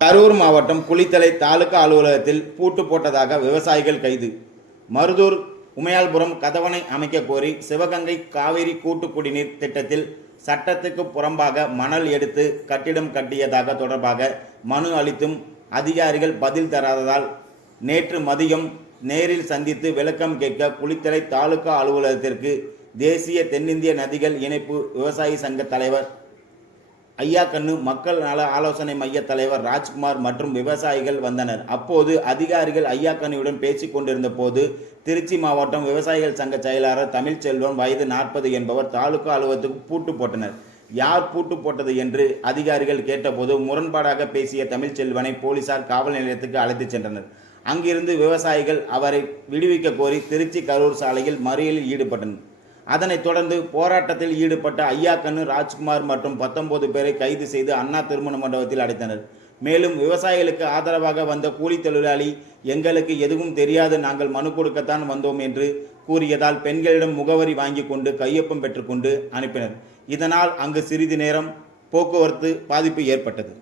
கரூர் மாவட்டம் குளித்தலை தாலுகா அலுவலகத்தில் பூட்டு போட்டதாக விவசாயிகள் கைது. மருதூர் உமையால்புரம் கதவணை அமைக்க கோரி சிவகங்கை காவிரி கூட்டு குடிநீர் திட்டத்தில் சட்டத்துக்கு புறம்பாக மணல் எடுத்து கட்டிடம் கட்டியதாக தொடர்பாக மனு அளித்தும் அதிகாரிகள் பதில் தராததால் நேற்று மதியம் நேரில் சந்தித்து விளக்கம் கேட்க குளித்தலை தாலுகா அலுவலகத்திற்கு தேசிய தென்னிந்திய நதிகள் இணைப்பு விவசாயி சங்க தலைவர் ஐயா கண்ணு மக்கள் நல ஆலோசனை மைய தலைவர் ராஜ்குமார் மற்றும் விவசாயிகள் வந்தனர். அப்போது அதிகாரிகள் ஐயா கண்ணுடன் பேசிக் கொண்டிருந்த போது திருச்சி மாவட்டம் விவசாயிகள் சங்க செயலாளர் தமிழ்ச்செல்வன் வயது நாற்பது என்பவர் தாலுகா அலுவலகத்துக்கு பூட்டு போட்டனர். யார் பூட்டு போட்டது என்று அதிகாரிகள் கேட்டபோது முரண்பாடாக பேசிய தமிழ்ச்செல்வனை போலீசார் காவல் நிலையத்துக்கு அழைத்துச் சென்றனர். அங்கிருந்து விவசாயிகள் அவரை விடுவிக்க கோரி திருச்சி கரூர் சாலையில் மறியலில் ஈடுபட்டனர். அதனைத் தொடர்ந்து போராட்டத்தில் ஈடுபட்ட ஐயாக்கண்ணு ராஜ்குமார் மற்றும் பத்தொன்பது பேரை கைது செய்து அண்ணா திருமண மண்டபத்தில் அடைத்தனர். மேலும் விவசாயிகளுக்கு ஆதரவாக வந்த கூலி தொழிலாளி எங்களுக்கு எதுவும் தெரியாது நாங்கள் மனு கொடுக்கத்தான் வந்தோம் என்று கூறியதால் பெண்களிடம் முகவரி வாங்கி கொண்டு கையொப்பம் பெற்றுக்கொண்டு அனுப்பினர். இதனால் அங்கு சிறிது நேரம் போக்குவரத்து பாதிப்பு ஏற்பட்டது.